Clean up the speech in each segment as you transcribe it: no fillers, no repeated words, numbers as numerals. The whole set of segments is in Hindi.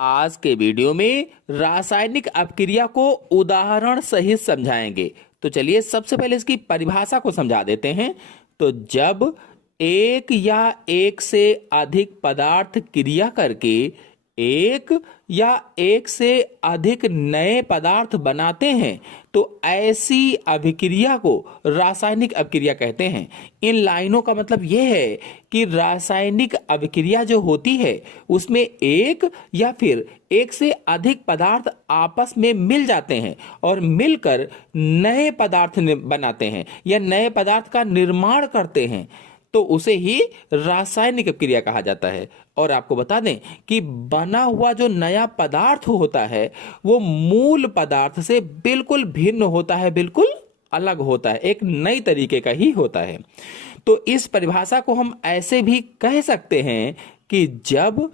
आज के वीडियो में रासायनिक अपक्रिया को उदाहरण सहित समझाएंगे। तो चलिए सबसे पहले इसकी परिभाषा को समझा देते हैं। तो जब एक या एक से अधिक पदार्थ क्रिया करके एक या एक से अधिक नए पदार्थ बनाते हैं तो ऐसी अभिक्रिया को रासायनिक अभिक्रिया कहते हैं। इन लाइनों का मतलब यह है कि रासायनिक अभिक्रिया जो होती है उसमें एक या फिर एक से अधिक पदार्थ आपस में मिल जाते हैं और मिलकर नए पदार्थ बनाते हैं या नए पदार्थ का निर्माण करते हैं, तो उसे ही रासायनिक अभिक्रिया कहा जाता है। और आपको बता दें कि बना हुआ जो नया पदार्थ होता है वो मूल पदार्थ से बिल्कुल भिन्न होता है, बिल्कुल अलग होता है, एक नई तरीके का ही होता है। तो इस परिभाषा को हम ऐसे भी कह सकते हैं कि जब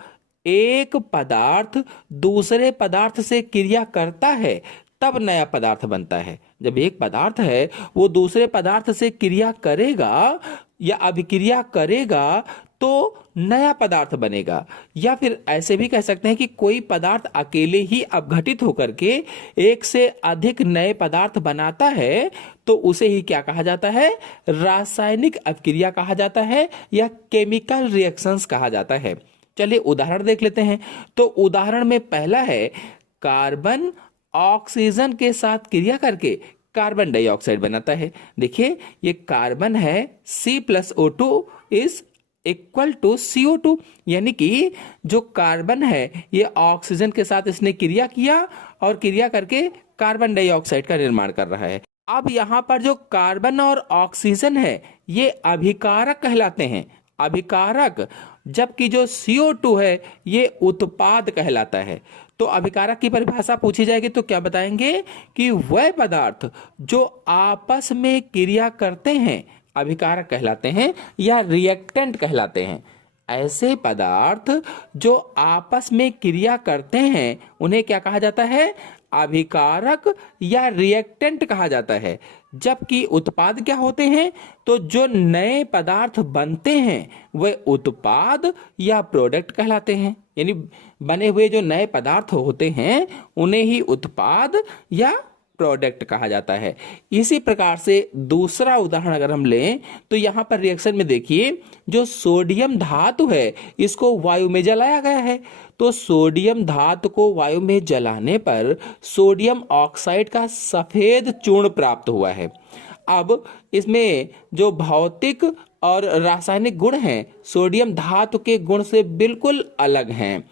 एक पदार्थ दूसरे पदार्थ से क्रिया करता है तब नया पदार्थ बनता है। जब एक पदार्थ है वो दूसरे पदार्थ से क्रिया करेगा या अभिक्रिया करेगा तो नया पदार्थ बनेगा। या फिर ऐसे भी कह सकते हैं कि कोई पदार्थ अकेले ही अपघटित होकर के एक से अधिक नए पदार्थ बनाता है तो उसे ही क्या कहा जाता है? रासायनिक अपक्रिया कहा जाता है या केमिकल रिएक्शंस कहा जाता है। चलिए उदाहरण देख लेते हैं। तो उदाहरण में पहला है कार्बन ऑक्सीजन के साथ क्रिया करके कार्बन डाइऑक्साइड बनाता है। देखिए ये कार्बन है, C+O2 is equal to CO2, यानी कि जो कार्बन है ये ऑक्सीजन के साथ इसने क्रिया किया और क्रिया करके कार्बन डाइऑक्साइड का निर्माण कर रहा है। अब यहाँ पर जो कार्बन और ऑक्सीजन है ये अभिकारक कहलाते हैं, अभिकारक, जबकि जो CO2 है ये उत्पाद कहलाता है। तो अभिकारक की परिभाषा पूछी जाएगी तो क्या बताएंगे कि वह पदार्थ जो आपस में क्रिया करते हैं अभिकारक कहलाते हैं या रिएक्टेंट कहलाते हैं। ऐसे पदार्थ जो आपस में क्रिया करते हैं उन्हें क्या कहा जाता है? अभिकारक या रिएक्टेंट कहा जाता है। जबकि उत्पाद क्या होते हैं? तो जो नए पदार्थ बनते हैं वे उत्पाद या प्रोडक्ट कहलाते हैं। यानी बने हुए जो नए पदार्थ होते हैं उन्हें ही उत्पाद या प्रोडक्ट कहा जाता है। इसी प्रकार से दूसरा उदाहरण अगर हम लें तो यहाँ पर रिएक्शन में देखिए जो सोडियम धातु है इसको वायु में जलाया गया है। तो सोडियम धातु को वायु में जलाने पर सोडियम ऑक्साइड का सफेद चूर्ण प्राप्त हुआ है। अब इसमें जो भौतिक और रासायनिक गुण हैं सोडियम धातु के गुण से बिल्कुल अलग हैं।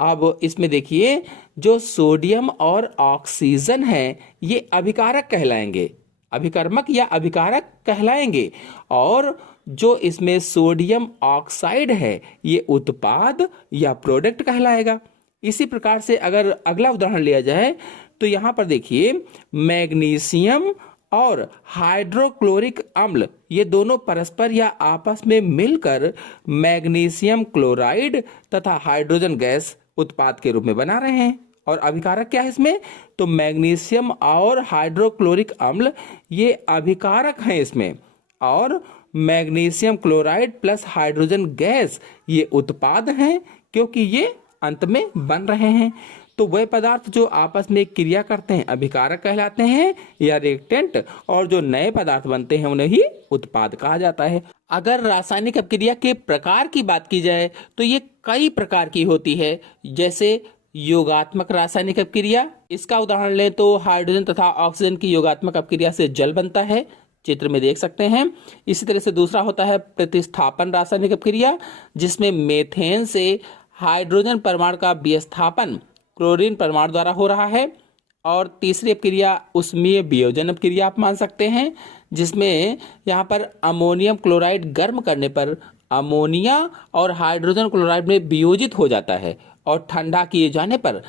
अब इसमें देखिए जो सोडियम और ऑक्सीजन है ये अभिकारक कहलाएंगे, अभिकर्मक या अभिकारक कहलाएंगे, और जो इसमें सोडियम ऑक्साइड है ये उत्पाद या प्रोडक्ट कहलाएगा। इसी प्रकार से अगर अगला उदाहरण लिया जाए तो यहाँ पर देखिए मैग्नीशियम और हाइड्रोक्लोरिक अम्ल ये दोनों परस्पर या आपस में मिलकर मैग्नीशियम क्लोराइड तथा हाइड्रोजन गैस उत्पाद के रूप में बना रहे हैं। और अभिकारक क्या है इसमें? तो मैग्नीशियम और हाइड्रोक्लोरिक अम्ल ये अभिकारक हैं इसमें, और magnesium chloride plus hydrogen gas ये उत्पाद हैं क्योंकि ये अंत में बन रहे हैं। तो वह पदार्थ जो आपस में क्रिया करते हैं अभिकारक कहलाते हैं या रिएक्टेंट, और जो नए पदार्थ बनते हैं उन्हें ही उत्पाद कहा जाता है। अगर रासायनिक अपक्रिया के प्रकार की बात की जाए तो ये कई प्रकार की होती है, जैसे योगात्मक रासायनिक अपक्रिया। इसका उदाहरण लें तो हाइड्रोजन तथा ऑक्सीजन की योगात्मक अपक्रिया से जल बनता है, चित्र में देख सकते हैं। इसी तरह से दूसरा होता है प्रतिस्थापन रासायनिक अपक्रिया, जिसमें मेथेन से हाइड्रोजन परमाणु का विस्थापन क्लोरीन परमाणु द्वारा हो रहा है। और तीसरी अपक्रिया उष्मीय वियोजन अपक्रिया आप मान सकते हैं, जिसमें यहाँ पर अमोनियम क्लोराइड गर्म करने पर अमोनिया और हाइड्रोजन क्लोराइड में वियोजित हो जाता है और ठंडा किए जाने पर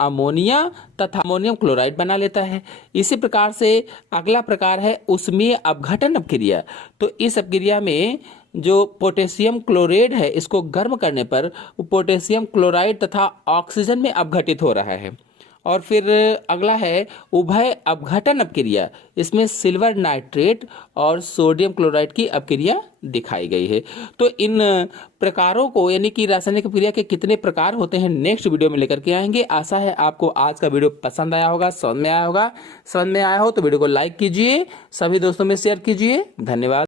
अमोनिया तथा अमोनियम क्लोराइड बना लेता है। इसी प्रकार से अगला प्रकार है उष्मीय अपघटन अपक्रिया। तो इस अपक्रिया में जो पोटेशियम क्लोराइड है इसको गर्म करने पर पोटेशियम क्लोराइड तथा ऑक्सीजन में अपघटित हो रहा है। और फिर अगला है उभय अपघटन अपक्रिया, इसमें सिल्वर नाइट्रेट और सोडियम क्लोराइड की अपक्रिया दिखाई गई है। तो इन प्रकारों को, यानी कि रासायनिक अपक्रिया के कितने प्रकार होते हैं, नेक्स्ट वीडियो में लेकर के आएंगे। आशा है आपको आज का वीडियो पसंद आया होगा, समझ में आया होगा। समझ में आया हो तो वीडियो को लाइक कीजिए, सभी दोस्तों में शेयर कीजिए। धन्यवाद।